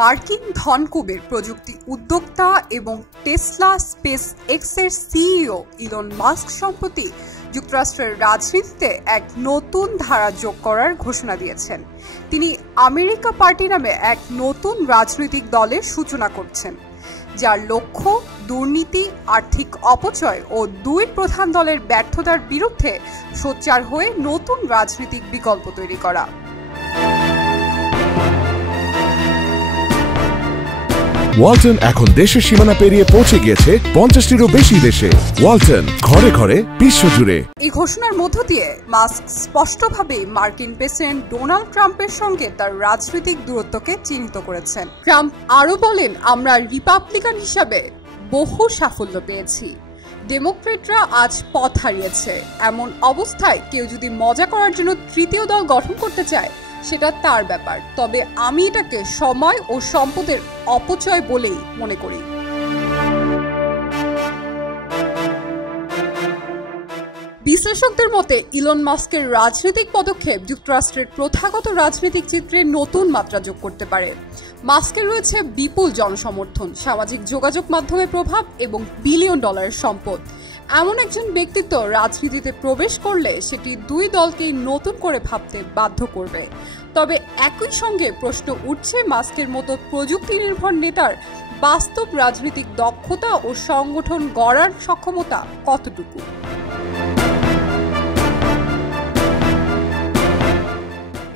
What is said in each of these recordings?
মার্কিন ধনকুবের প্রযুক্তি উদ্যোক্তা এবং টেসলা স্পেস এক্সের সিইও ইলন মাস্ক সম্প্রতি যুক্তরাষ্ট্রের রাজনীতিতে এক নতুন ধারা যোগ করার ঘোষণা দিয়েছেন। তিনি আমেরিকা পার্টি নামে এক নতুন রাজনৈতিক দলের সূচনা করছেন, যার লক্ষ্য দুর্নীতি, আর্থিক অপচয় ও দুই প্রধান দলের ব্যর্থতার বিরুদ্ধে সোচ্চার হয়ে নতুন রাজনৈতিক বিকল্প তৈরি করা। ওয়ালটন এখন দেশের সীমানা পেরিয়ে পৌঁছে গিয়েছে 50টিরও বেশি দেশে। ওয়ালটন, ঘরে ঘরে, বিশ্বজুড়ে। এই ঘোষণার মধ্য দিয়ে মাস্ক স্পষ্টভাবে মার্কিন প্রেসিডেন্ট ডোনাল্ড ট্রাম্পের সঙ্গে তার রাজনৈতিক দূরত্বকে চিহ্নিত করেছেন। ট্রাম্প আরও বলেন, আমরা রিপাবলিকান হিসাবে বহু সাফল্য পেয়েছি, ডেমোক্রেটরা আজ পথ হারিয়েছে। এমন অবস্থায় কেউ যদি মজা করার জন্য তৃতীয় দল গঠন করতে চায়, সেটা তার ব্যাপার, তবে আমি এটাকে সময় ও সম্পদের অপচয় বলেই মনে করি। বিশ্লেষকদের মতে ইলন মাস্কের রাজনৈতিক পদক্ষেপ যুক্তরাষ্ট্রের প্রথাগত রাজনৈতিক চিত্রে নতুন মাত্রা যোগ করতে পারে। মাস্কের রয়েছে বিপুল জনসমর্থন, সামাজিক যোগাযোগ মাধ্যমে প্রভাব এবং বিলিয়ন ডলারের সম্পদ। এমন একজন ব্যক্তিত্ব রাজনীতিতে প্রবেশ করলে সেটি দুই দলকেই নতুন করে ভাবতে বাধ্য করবে। তবে একই সঙ্গে প্রশ্ন উঠছে, মাস্কের মতো প্রযুক্তি নির্ভর নেতার বাস্তব রাজনৈতিক দক্ষতা ও সংগঠন গড়ার সক্ষমতা কতটুকু।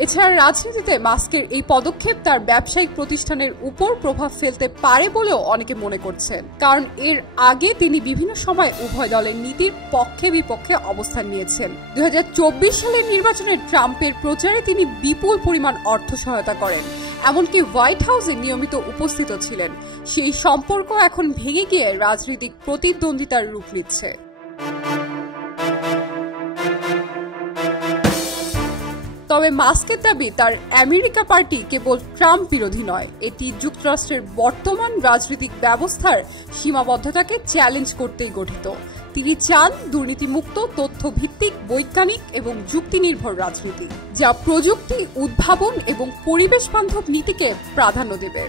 এছাড়া রাজনীতিতে মাস্কের এই পদক্ষেপ তার ব্যবসায়িক প্রতিষ্ঠানের উপর প্রভাব ফেলতে পারে বলেও অনেকে মনে করছেন, কারণ এর আগে তিনি বিভিন্ন সময় উভয় দলের নীতির পক্ষে বিপক্ষে অবস্থান নিয়েছেন। 2024 সালের নির্বাচনে ট্রাম্পের প্রচারে তিনি বিপুল পরিমাণ অর্থ সহায়তা করেন, এমনকি হোয়াইট হাউসে নিয়মিত উপস্থিত ছিলেন। সেই সম্পর্ক এখন ভেঙে গিয়ে রাজনৈতিক প্রতিদ্বন্দ্বিতার রূপ নিচ্ছে। তবে মাস্কের দাবি, তার আমেরিকা পার্টি কেবল ট্রাম্প বিরোধী নয়, এটি যুক্তরাষ্ট্রের বর্তমান রাজনৈতিক ব্যবস্থার সীমাবদ্ধতাকে চ্যালেঞ্জ করতেই গঠিত। তিনি চান দুর্নীতিমুক্ত, তথ্যভিত্তিক, বৈজ্ঞানিক এবং যুক্তি নির্ভর রাজনীতি, যা প্রযুক্তি, উদ্ভাবন এবং পরিবেশ বান্ধব নীতিকে প্রাধান্য দেবে।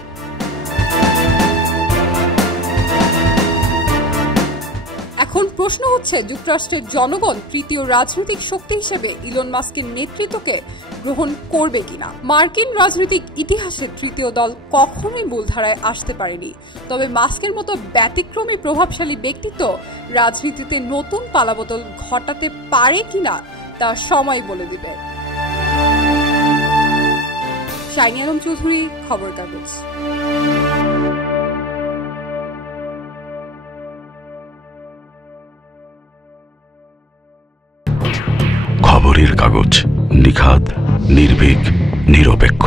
এখন প্রশ্ন হচ্ছে, যুক্তরাষ্ট্রের জনগণ তৃতীয় রাজনৈতিক শক্তি হিসেবে ইলন মাস্কের নেতৃত্বকে গ্রহণ করবে কিনা। মার্কিন রাজনৈতিক ইতিহাসে তৃতীয় দল কখনোই মূলধারায় আসতে পারেনি, তবে মাস্কের মতো ব্যতিক্রমী প্রভাবশালী ব্যক্তিত্ব রাজনীতিতে নতুন পালাবদল ঘটাতে পারে কিনা তা সময় বলে দিবে। শাইনি আলম চৌধুরী, খবর কাগজ। খবরের কাগজ, নিখাদ, নির্ভীক, নিরপেক্ষ।